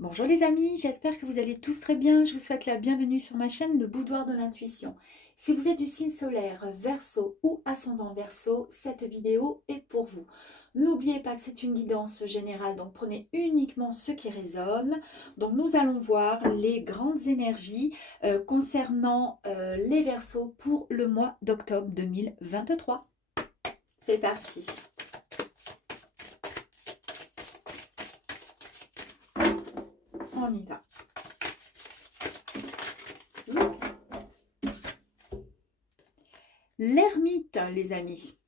Bonjour les amis, j'espère que vous allez tous très bien. Je vous souhaite la bienvenue sur ma chaîne Le Boudoir de l'Intuition. Si vous êtes du signe solaire Verseau ou ascendant Verseau, cette vidéo est pour vous. N'oubliez pas que c'est une guidance générale, donc prenez uniquement ce qui résonne. Donc nous allons voir les grandes énergies concernant les Verseaux pour le mois d'octobre 2023. C'est parti. On y va. Oups. L'ermite, les amis.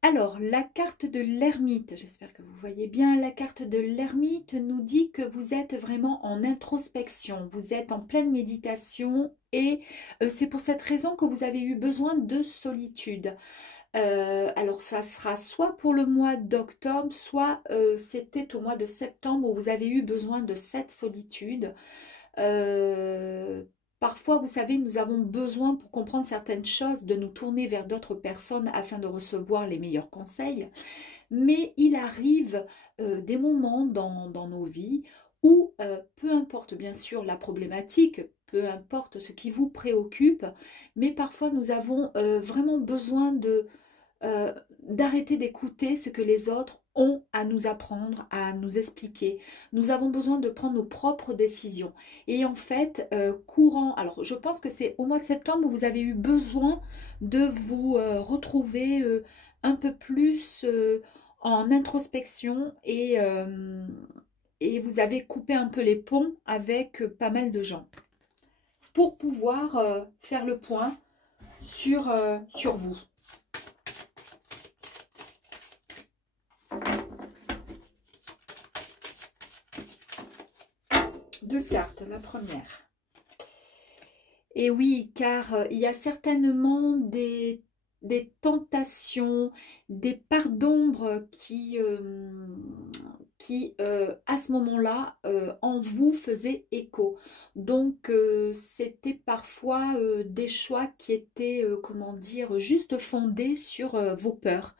Alors, la carte de l'ermite, j'espère que vous voyez bien, la carte de l'ermite nous dit que vous êtes vraiment en introspection, vous êtes en pleine méditation et c'est pour cette raison que vous avez eu besoin de solitude. Alors ça sera soit pour le mois d'octobre, soit c'était au mois de septembre où vous avez eu besoin de cette solitude. Parfois, vous savez, nous avons besoin pour comprendre certaines choses de nous tourner vers d'autres personnes afin de recevoir les meilleurs conseils. Mais il arrive des moments dans nos vies où, peu importe bien sûr la problématique, peu importe ce qui vous préoccupe, mais parfois nous avons vraiment besoin d'arrêter d'écouter ce que les autres ont à nous apprendre, à nous expliquer. Nous avons besoin de prendre nos propres décisions. Et en fait, alors je pense que c'est au mois de septembre où vous avez eu besoin de vous retrouver un peu plus en introspection et vous avez coupé un peu les ponts avec pas mal de gens pour pouvoir faire le point sur vous. Deux cartes, la première. Et oui, car il y a certainement des tentations, des parts d'ombre qui à ce moment-là, en vous faisaient écho. Donc, c'était parfois des choix qui étaient, comment dire, juste fondés sur vos peurs.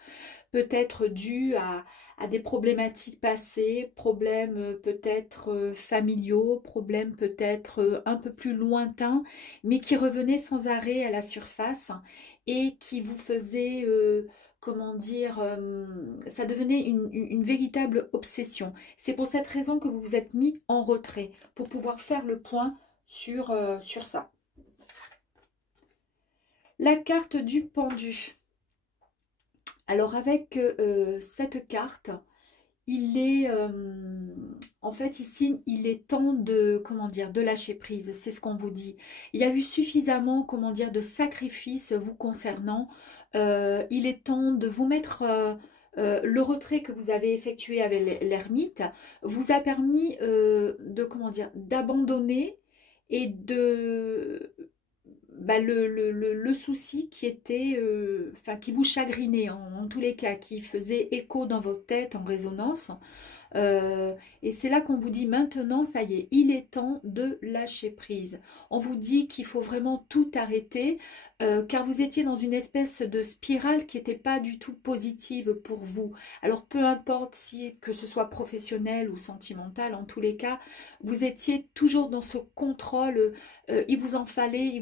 Peut-être dû à des problématiques passées, problèmes peut-être familiaux, problèmes peut-être un peu plus lointains, mais qui revenaient sans arrêt à la surface et qui vous faisaient, comment dire, ça devenait une véritable obsession. C'est pour cette raison que vous vous êtes mis en retrait, pour pouvoir faire le point sur ça. La carte du pendu. Alors avec cette carte, il est en fait ici, il est temps de, comment dire, de lâcher prise, c'est ce qu'on vous dit. Il y a eu suffisamment, comment dire, de sacrifices vous concernant. Il est temps de vous mettre, le retrait que vous avez effectué avec l'ermite vous a permis de, comment dire, d'abandonner et de le souci qui était, enfin qui vous chagrinait en tous les cas, qui faisait écho dans votre tête en résonance. Et c'est là qu'on vous dit maintenant, ça y est, il est temps de lâcher prise. On vous dit qu'il faut vraiment tout arrêter, car vous étiez dans une espèce de spirale qui n'était pas du tout positive pour vous. Alors peu importe si que ce soit professionnel ou sentimental, en tous les cas, vous étiez toujours dans ce contrôle, il vous en fallait,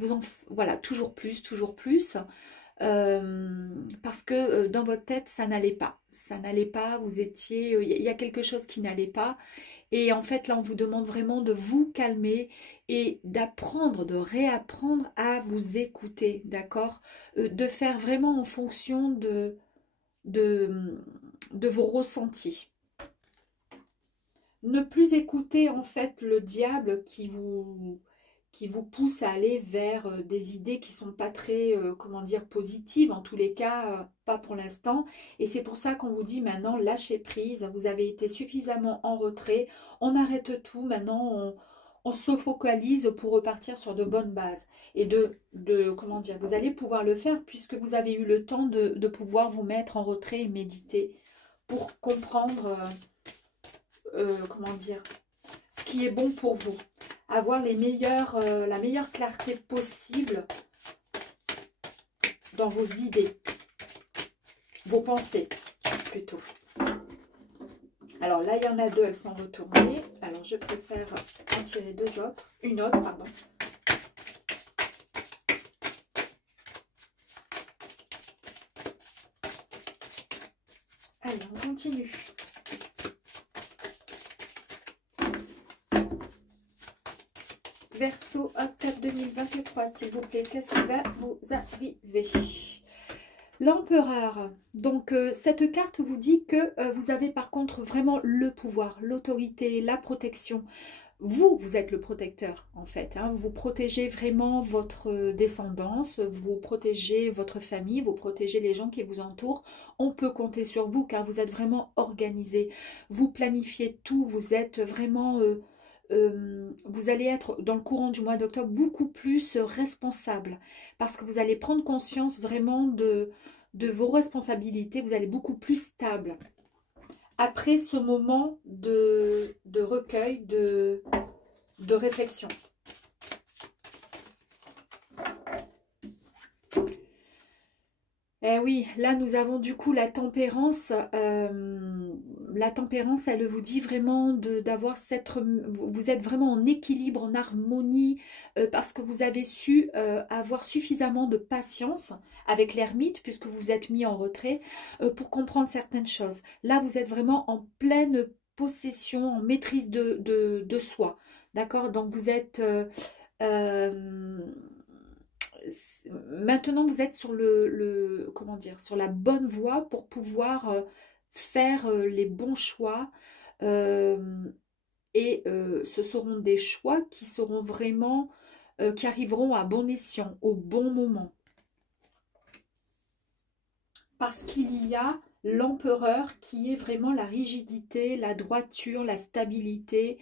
voilà, toujours plus, parce que dans votre tête, ça n'allait pas, vous étiez, il y a quelque chose qui n'allait pas, et en fait là on vous demande vraiment de vous calmer et d'apprendre, de réapprendre à vous écouter, d'accord, de faire vraiment en fonction de vos ressentis. Ne plus écouter en fait le diable qui vous pousse à aller vers des idées qui sont pas très, comment dire, positives, en tous les cas, pas pour l'instant. Et c'est pour ça qu'on vous dit maintenant, lâchez prise, vous avez été suffisamment en retrait, on arrête tout, maintenant on se focalise pour repartir sur de bonnes bases. Et comment dire, vous allez pouvoir le faire puisque vous avez eu le temps de pouvoir vous mettre en retrait et méditer pour comprendre, comment dire, ce qui est bon pour vous. Avoir la meilleure clarté possible dans vos idées, vos pensées plutôt. Alors là, il y en a deux, elles sont retournées. Alors, je préfère en tirer une autre, pardon. Allez, on continue. Verseau, octobre 2023, s'il vous plaît. Qu'est-ce qui va vous arriver? L'empereur. Donc, cette carte vous dit que vous avez par contre vraiment le pouvoir, l'autorité, la protection. Vous êtes le protecteur, en fait. Hein. Vous protégez vraiment votre descendance, vous protégez votre famille, vous protégez les gens qui vous entourent. On peut compter sur vous car vous êtes vraiment organisé. Vous planifiez tout, vous êtes vraiment... vous allez être dans le courant du mois d'octobre beaucoup plus responsable parce que vous allez prendre conscience vraiment de vos responsabilités, vous allez beaucoup plus stable après ce moment de recueil, de réflexion. Eh oui, là nous avons du coup la tempérance. La tempérance, elle vous dit vraiment d'avoir cette... Vous êtes vraiment en équilibre, en harmonie, parce que vous avez su avoir suffisamment de patience avec l'ermite, puisque vous êtes mis en retrait, pour comprendre certaines choses. Là, vous êtes vraiment en pleine possession, en maîtrise de soi. D'accord? Donc vous êtes... maintenant vous êtes sur comment dire, sur la bonne voie pour pouvoir faire les bons choix et ce seront des choix qui seront vraiment qui arriveront à bon escient au bon moment parce qu'il y a l'empereur qui est vraiment la rigidité, la droiture, la stabilité,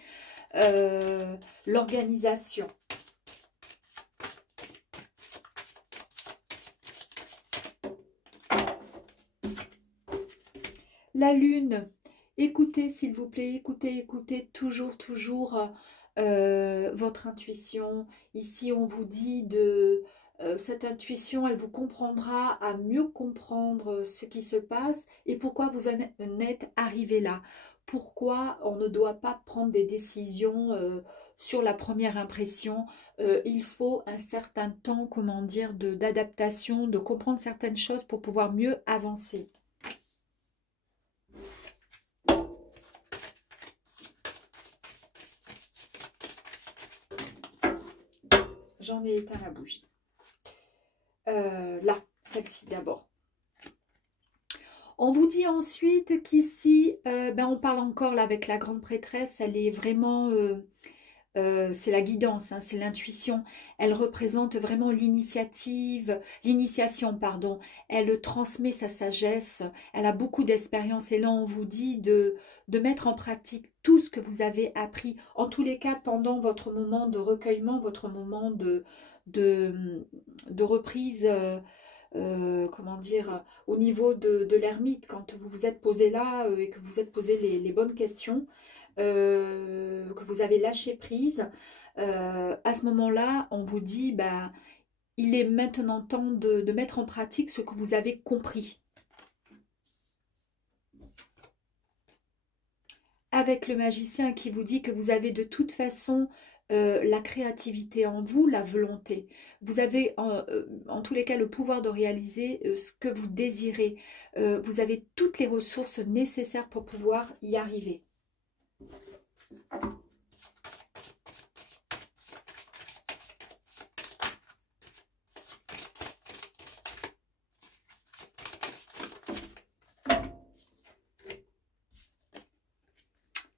l'organisation. La lune, écoutez s'il vous plaît, écoutez toujours votre intuition. Ici on vous dit de cette intuition, elle vous comprendra à mieux comprendre ce qui se passe et pourquoi vous en êtes arrivé là. Pourquoi on ne doit pas prendre des décisions sur la première impression. Il faut un certain temps, comment dire, d'adaptation, de comprendre certaines choses pour pouvoir mieux avancer. J'en ai éteint la bougie. Là, celle-ci d'abord. On vous dit ensuite qu'ici, on parle encore là avec la grande prêtresse. Elle est vraiment, c'est la guidance, hein, c'est l'intuition. Elle représente vraiment l'initiation, pardon. Elle transmet sa sagesse. Elle a beaucoup d'expérience. Et là, on vous dit de mettre en pratique tout ce que vous avez appris. En tous les cas, pendant votre moment de recueillement, votre moment de reprise, comment dire, au niveau de l'ermite, quand vous vous êtes posé là et que vous vous êtes posé les bonnes questions, que vous avez lâché prise, à ce moment-là, on vous dit, il est maintenant temps de mettre en pratique ce que vous avez compris. Avec le magicien qui vous dit que vous avez de toute façon la créativité en vous, la volonté. Vous avez en tous les cas le pouvoir de réaliser ce que vous désirez. Vous avez toutes les ressources nécessaires pour pouvoir y arriver.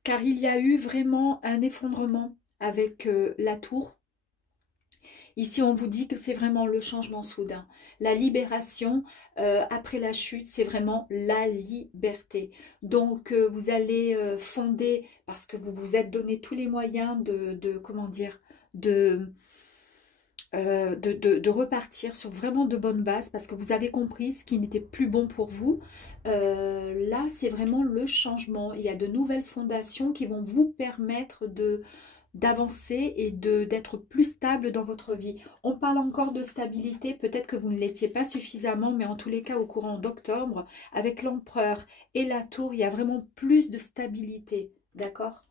Car il y a eu vraiment un effondrement avec la tour. Ici, on vous dit que c'est vraiment le changement soudain. La libération, après la chute, c'est vraiment la liberté. Donc, vous allez fonder, parce que vous vous êtes donné tous les moyens comment dire, de repartir sur vraiment de bonnes bases, parce que vous avez compris ce qui n'était plus bon pour vous. Là, c'est vraiment le changement. Il y a de nouvelles fondations qui vont vous permettre d'avancer et d'être plus stable dans votre vie. On parle encore de stabilité, peut-être que vous ne l'étiez pas suffisamment, mais en tous les cas, au courant d'octobre, avec l'empereur et la tour, il y a vraiment plus de stabilité, d'accord ?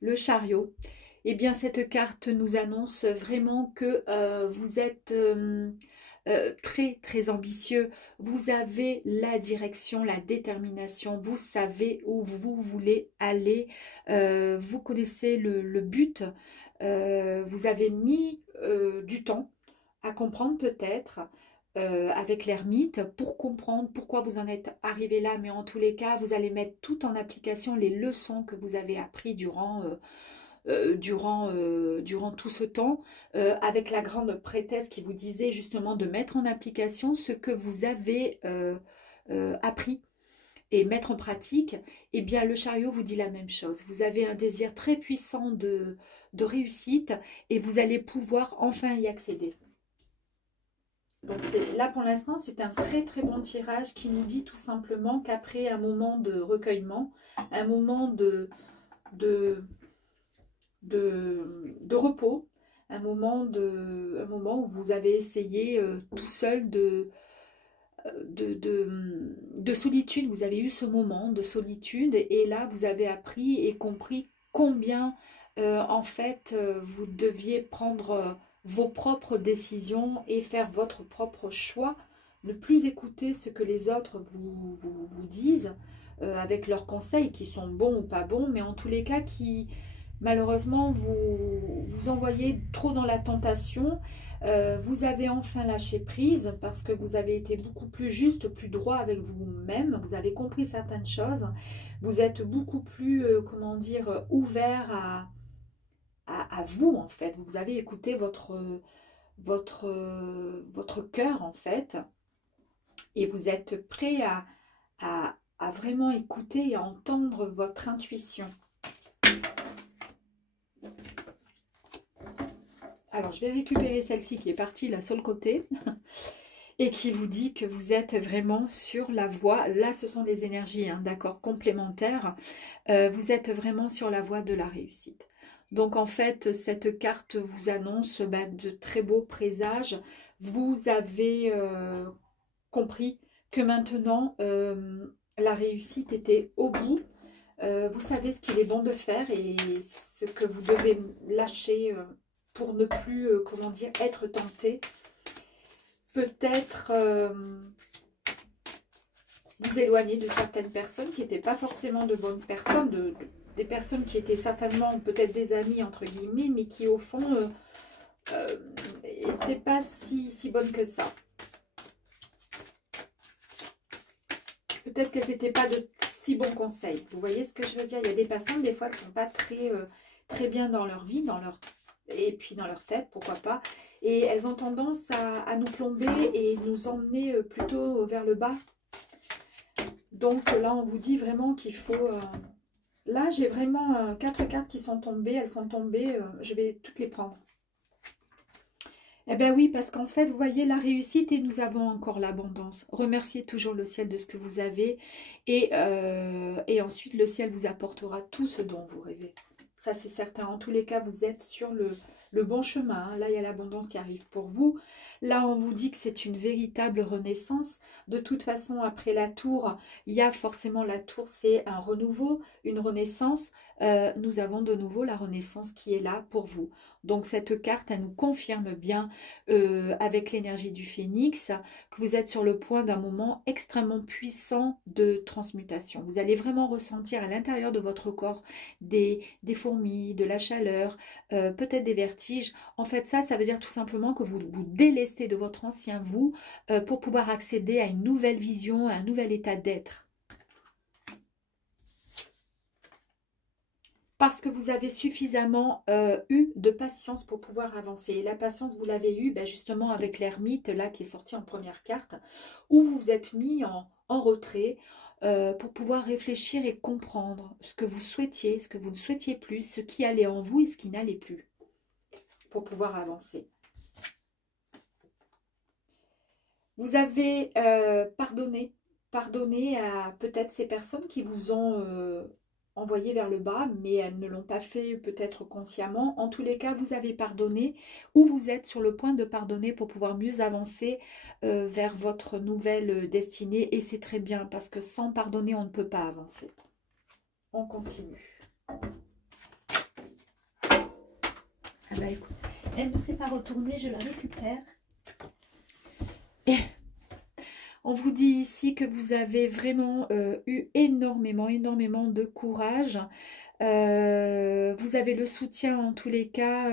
le chariot. Eh bien, cette carte nous annonce vraiment que vous êtes très, très ambitieux. Vous avez la direction, la détermination. Vous savez où vous voulez aller. Vous connaissez le but. Vous avez mis du temps à comprendre peut-être avec l'ermite pour comprendre pourquoi vous en êtes arrivé là. Mais en tous les cas, vous allez mettre tout en application les leçons que vous avez apprises durant tout ce temps, avec la grande prêtresse qui vous disait justement de mettre en application ce que vous avez appris et mettre en pratique. Eh bien, le chariot vous dit la même chose. Vous avez un désir très puissant de réussite et vous allez pouvoir enfin y accéder. Donc là, pour l'instant, c'est un très très bon tirage qui nous dit tout simplement qu'après un moment de recueillement, un moment de repos, un moment où vous avez essayé tout seul de solitude. Vous avez eu ce moment de solitude et là vous avez appris et compris combien en fait vous deviez prendre vos propres décisions et faire votre propre choix, ne plus écouter ce que les autres vous disent avec leurs conseils qui sont bons ou pas bons, mais en tous les cas qui malheureusement vous envoyez trop dans la tentation. Vous avez enfin lâché prise parce que vous avez été beaucoup plus juste, plus droit avec vous-même. Vous avez compris certaines choses. Vous êtes beaucoup plus, comment dire, ouvert à vous en fait. Vous avez écouté votre cœur en fait. Et vous êtes prêt à vraiment écouter et à entendre votre intuition. Alors, je vais récupérer celle-ci qui est partie là sur le côté et qui vous dit que vous êtes vraiment sur la voie. Là, ce sont des énergies, hein, d'accord, complémentaires. Vous êtes vraiment sur la voie de la réussite. Donc, en fait, cette carte vous annonce de très beaux présages. Vous avez compris que maintenant, la réussite était au bout. Vous savez ce qu'il est bon de faire et ce que vous devez lâcher pour ne plus, comment dire, être tenté. Peut-être vous éloigner de certaines personnes qui n'étaient pas forcément de bonnes personnes, des personnes qui étaient certainement peut-être des amis, entre guillemets, mais qui au fond n'étaient pas si bonnes que ça. Peut-être qu'elles n'étaient pas de si bons conseils. Vous voyez ce que je veux dire? Il y a des personnes, des fois, qui ne sont pas très bien dans leur vie, et puis dans leur tête, pourquoi pas. Et elles ont tendance à nous plomber et nous emmener plutôt vers le bas. Donc là, on vous dit vraiment qu'il faut... Là, j'ai vraiment 4 cartes qui sont tombées. Elles sont tombées, je vais toutes les prendre. Eh bien oui, parce qu'en fait, vous voyez la réussite et nous avons encore l'abondance. Remerciez toujours le ciel de ce que vous avez et ensuite le ciel vous apportera tout ce dont vous rêvez. Ça, c'est certain. En tous les cas, vous êtes sur le bon chemin. Là, il y a l'abondance qui arrive pour vous. Là, on vous dit que c'est une véritable renaissance. De toute façon, après la tour, il y a forcément la tour, c'est un renouveau, une renaissance. Nous avons de nouveau la renaissance qui est là pour vous. Donc, cette carte, elle nous confirme bien avec l'énergie du phénix que vous êtes sur le point d'un moment extrêmement puissant de transmutation. Vous allez vraiment ressentir à l'intérieur de votre corps des fourmis, de la chaleur, peut-être des vertiges. En fait, ça veut dire tout simplement que vous vous délestez de votre ancien vous pour pouvoir accéder à une nouvelle vision, à un nouvel état d'être. Parce que vous avez suffisamment eu de patience pour pouvoir avancer. Et la patience, vous l'avez eue justement avec l'ermite, là, qui est sorti en première carte, où vous vous êtes mis en retrait pour pouvoir réfléchir et comprendre ce que vous souhaitiez, ce que vous ne souhaitiez plus, ce qui allait en vous et ce qui n'allait plus, pour pouvoir avancer. Vous avez pardonné à peut-être ces personnes qui vous ont... envoyé vers le bas, mais elles ne l'ont pas fait peut-être consciemment. En tous les cas, vous avez pardonné ou vous êtes sur le point de pardonner pour pouvoir mieux avancer vers votre nouvelle destinée. Et c'est très bien parce que sans pardonner, on ne peut pas avancer. On continue. Ah bah écoute, elle ne s'est pas retournée, je la récupère. Et on vous dit ici que vous avez vraiment eu énormément de courage. Vous avez le soutien en tous les cas.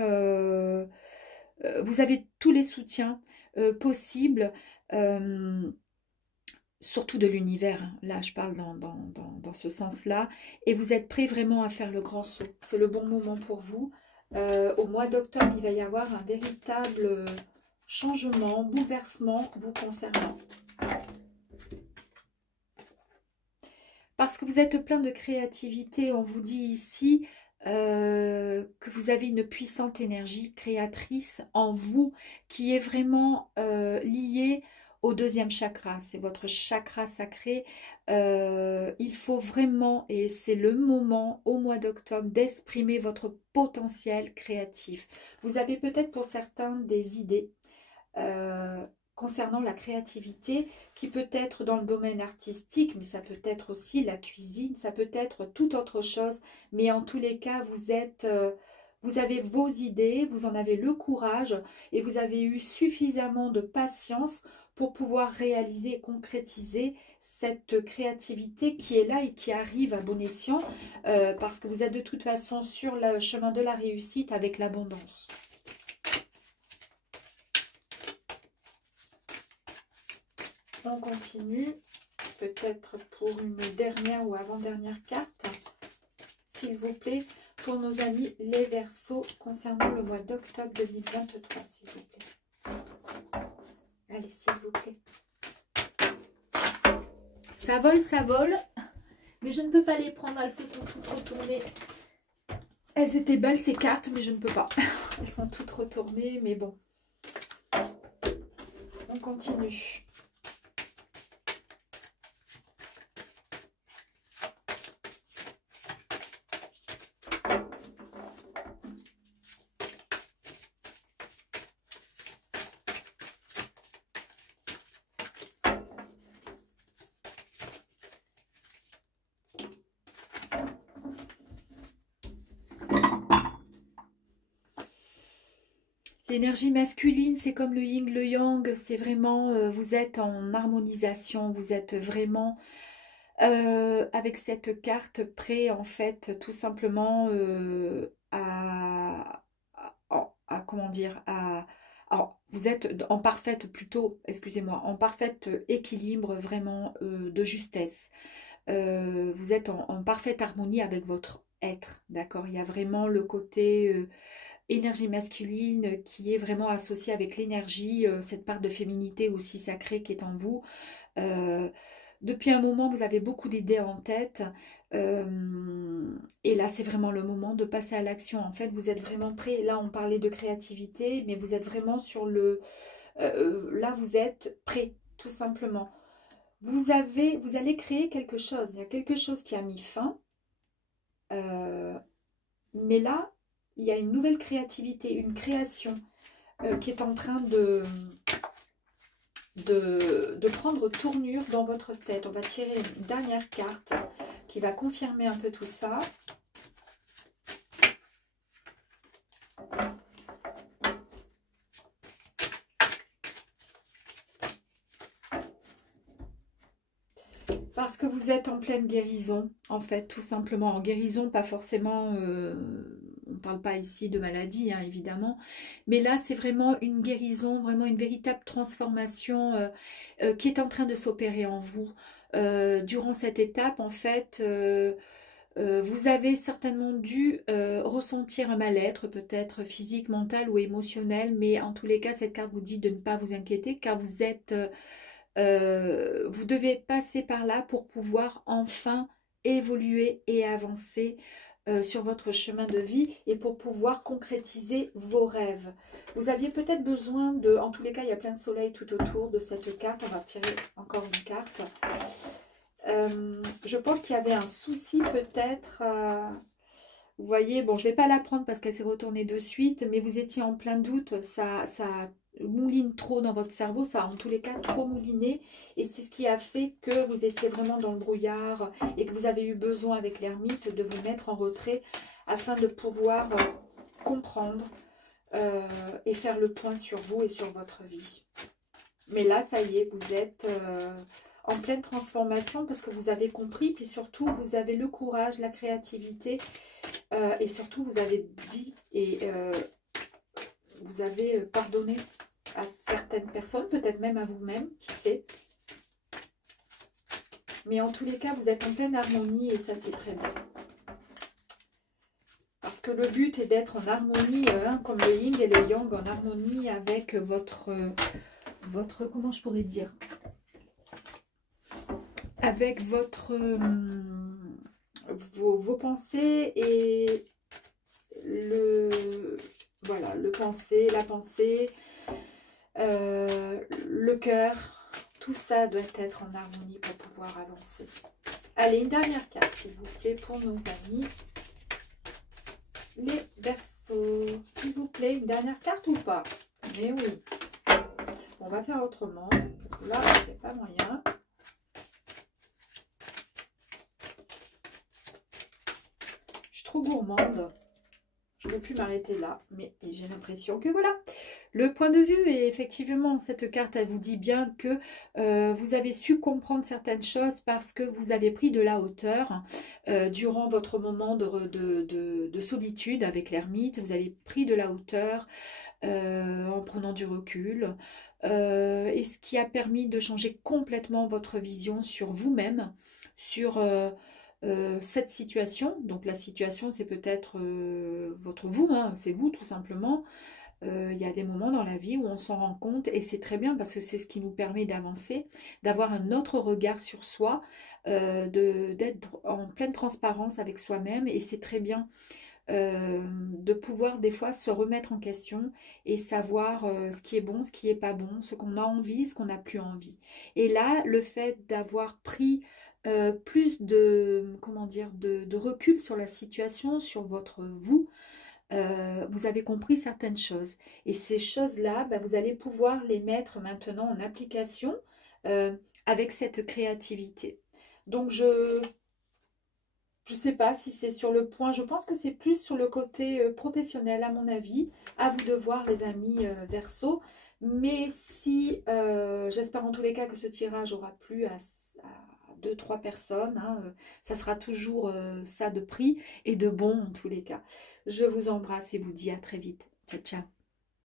Vous avez tous les soutiens possibles. Surtout de l'univers, hein. Là je parle dans ce sens-là, et vous êtes prêts vraiment à faire le grand saut, c'est le bon moment pour vous. Au mois d'octobre, il va y avoir un véritable changement, bouleversement vous concernant. Parce que vous êtes plein de créativité, on vous dit ici que vous avez une puissante énergie créatrice en vous qui est vraiment liée au deuxième chakra, c'est votre chakra sacré. Il faut vraiment, et c'est le moment au mois d'octobre, d'exprimer votre potentiel créatif. Vous avez peut-être pour certains des idées concernant la créativité qui peut être dans le domaine artistique, mais ça peut être aussi la cuisine, ça peut être toute autre chose, mais en tous les cas, vous avez vos idées, vous en avez le courage et vous avez eu suffisamment de patience pour pouvoir réaliser et concrétiser cette créativité qui est là et qui arrive à bon escient, parce que vous êtes de toute façon sur le chemin de la réussite avec l'abondance. On continue, peut-être pour une dernière ou avant-dernière carte, s'il vous plaît, pour nos amis les Verseaux, concernant le mois d'octobre 2023, s'il vous plaît. Allez, s'il vous plaît. Ça vole, mais je ne peux pas les prendre, elles se sont toutes retournées. Elles étaient belles ces cartes, mais je ne peux pas. Elles sont toutes retournées, mais bon. On continue. L'énergie masculine, c'est comme le yin, le yang, c'est vraiment, vous êtes en harmonisation, vous êtes vraiment avec cette carte prêt en fait tout simplement comment dire, alors, vous êtes en parfaite, plutôt, excusez-moi, en parfaite équilibre vraiment de justesse. Vous êtes en parfaite harmonie avec votre être, d'accord? Il y a vraiment le côté énergie masculine qui est vraiment associée avec l'énergie, cette part de féminité aussi sacrée qui est en vous. Depuis un moment, vous avez beaucoup d'idées en tête. Et là, c'est vraiment le moment de passer à l'action. En fait, vous êtes vraiment prêt. Là, on parlait de créativité, mais vous êtes vraiment sur le... là, vous êtes prêt, tout simplement. Vous allez créer quelque chose. Il y a quelque chose qui a mis fin. Mais là, il y a une nouvelle créativité, une création qui est en train de prendre tournure dans votre tête. On va tirer une dernière carte qui va confirmer un peu tout ça. Parce que vous êtes en pleine guérison, en fait, tout simplement. En guérison, pas forcément, on ne parle pas ici de maladie, hein, évidemment. Mais là, c'est vraiment une guérison, vraiment une véritable transformation qui est en train de s'opérer en vous. Durant cette étape, en fait, vous avez certainement dû ressentir un mal-être, peut-être physique, mental ou émotionnel. Mais en tous les cas, cette carte vous dit de ne pas vous inquiéter, car vous êtes... vous devez passer par là pour pouvoir enfin évoluer et avancer sur votre chemin de vie et pour pouvoir concrétiser vos rêves. Vous aviez peut-être besoin de... En tous les cas, il y a plein de soleil tout autour de cette carte. On va tirer encore une carte. Je pense qu'il y avait un souci peut-être... vous voyez, bon, je ne vais pas la prendre parce qu'elle s'est retournée de suite, mais vous étiez en plein doute, ça mouline trop dans votre cerveau, ça a en tous les cas trop mouliné, et c'est ce qui a fait que vous étiez vraiment dans le brouillard et que vous avez eu besoin avec l'ermite de vous mettre en retrait afin de pouvoir comprendre et faire le point sur vous et sur votre vie. Mais là, ça y est, vous êtes en pleine transformation parce que vous avez compris, puis surtout, vous avez le courage, la créativité, et surtout, vous avez dit et vous avez pardonné à certaines personnes, peut-être même à vous-même, qui sait. Mais en tous les cas, vous êtes en pleine harmonie et ça, c'est très bien. Parce que le but est d'être en harmonie, comme le yin et le yang, en harmonie avec votre comment je pourrais dire, avec votre vos pensées et voilà, la pensée, le cœur, tout ça doit être en harmonie pour pouvoir avancer. Allez, une dernière carte, s'il vous plaît, pour nos amis les Verseaux. S'il vous plaît, une dernière carte ou pas? Mais oui. On va faire autrement, parce que là, il n'y a pas moyen. Je suis trop gourmande. J'aurais pu m'arrêter là, mais j'ai l'impression que voilà. Le point de vue, et effectivement, cette carte, elle vous dit bien que vous avez su comprendre certaines choses parce que vous avez pris de la hauteur durant votre moment de solitude avec l'ermite. Vous avez pris de la hauteur en prenant du recul. Et ce qui a permis de changer complètement votre vision sur vous-même, sur cette situation. Donc la situation, c'est peut-être votre vous, hein, c'est vous tout simplement. Il y a des moments dans la vie où on s'en rend compte et c'est très bien parce que c'est ce qui nous permet d'avancer, d'avoir un autre regard sur soi, d'être en pleine transparence avec soi-même et c'est très bien de pouvoir des fois se remettre en question et savoir ce qui est bon, ce qui est pas bon, ce qu'on a envie, ce qu'on n'a plus envie. Et là, le fait d'avoir pris plus de, comment dire, de recul sur la situation, sur votre vous, vous avez compris certaines choses. Et ces choses-là, bah, vous allez pouvoir les mettre maintenant en application avec cette créativité. Donc, je sais pas si c'est sur le point, je pense que c'est plus sur le côté professionnel à mon avis. À vous de voir les amis Verseau. Mais si, j'espère en tous les cas que ce tirage aura plu à 2-3 personnes, hein, ça sera toujours ça de prix et de bon en tous les cas. Je vous embrasse et vous dis à très vite. Ciao, ciao.